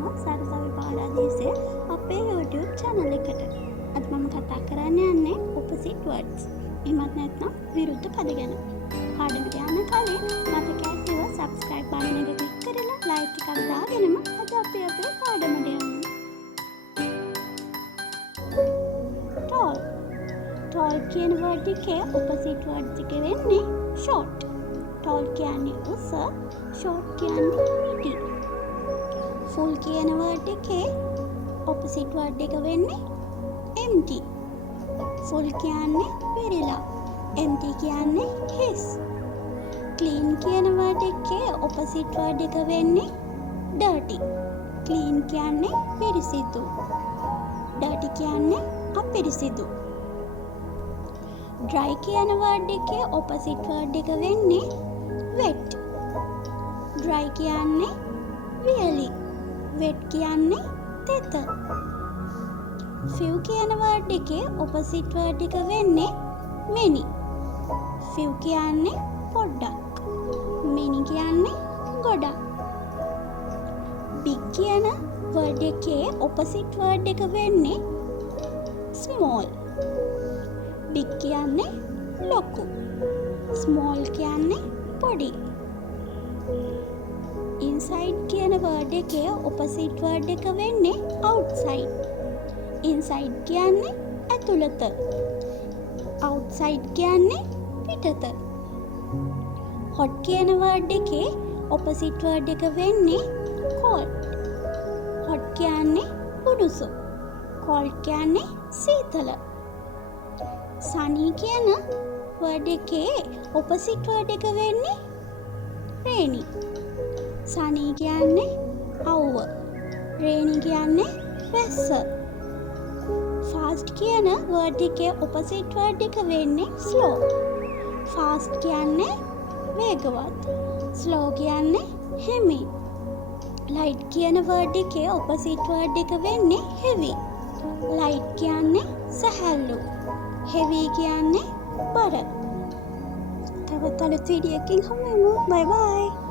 වෙනවා සරසවි පාරාදීසයේ අපේ YouTube channel එකට. අද මම කතා කරන්න යන්නේ opposite words. එහෙමත් නැත්නම් විරුද්ධ පද ගැන. පාඩමට යන්න කලින් මතක ඇතිව subscribe button එක click කරලා like එකක් දාගෙනම අද අපි අපේ පාඩමට යමු. Tall. Tall කියන word එකේ opposite words එක වෙන්නේ short. Tall කියන්නේ උස, short කියන්නේ මිටි. Full කියන word එකේ opposite word එක වෙන්නේ empty. Full කියන්නේ පිරීලා, empty කියන්නේ හිස්. Clean කියන word එකේ opposite word එක වෙන්නේ dirty. Clean කියන්නේ පිරිසිදු, dirty කියන්නේ අපිරිසිදු. Dry කියන word එකේ opposite word එක වෙන්නේ wet. Dry කියන්නේ වියලි, wet කියන්නේ තෙත. Few කියන word එකේ opposite word එක වෙන්නේ many. Few කියන්නේ පොඩ්ඩක්, many කියන්නේ ගොඩක්. Big කියන word එකේ opposite word එක වෙන්නේ small. Big කියන්නේ ලොකු, small කියන්නේ පොඩි. Inside කියන word එකේ opposite word එක වෙන්නේ outside. Inside කියන්නේ ඇතුළත, outside කියන්නේ පිටත. Hot කියන word එකේ opposite word එක වෙන්නේ cold. Hot කියන්නේ උණුසු, cold කියන්නේ සීතල. Sunny කියන word එකේ opposite word එක වෙන්නේ rainy. Sunny කියන්නේ අවුව, rainy කියන්නේ වැස්ස. Fast කියන word එකේ opposite word එක වෙන්නේ slow. Fast කියන්නේ වේගවත්, slow කියන්නේ හිමි. Light කියන word එකේ opposite word එක වෙන්නේ heavy. Light කියන්නේ සැහැල්ලු, heavy කියන්නේ බර. තවත් අලුත් වීඩියෝ එකකින් හමු වෙමු. Bye bye.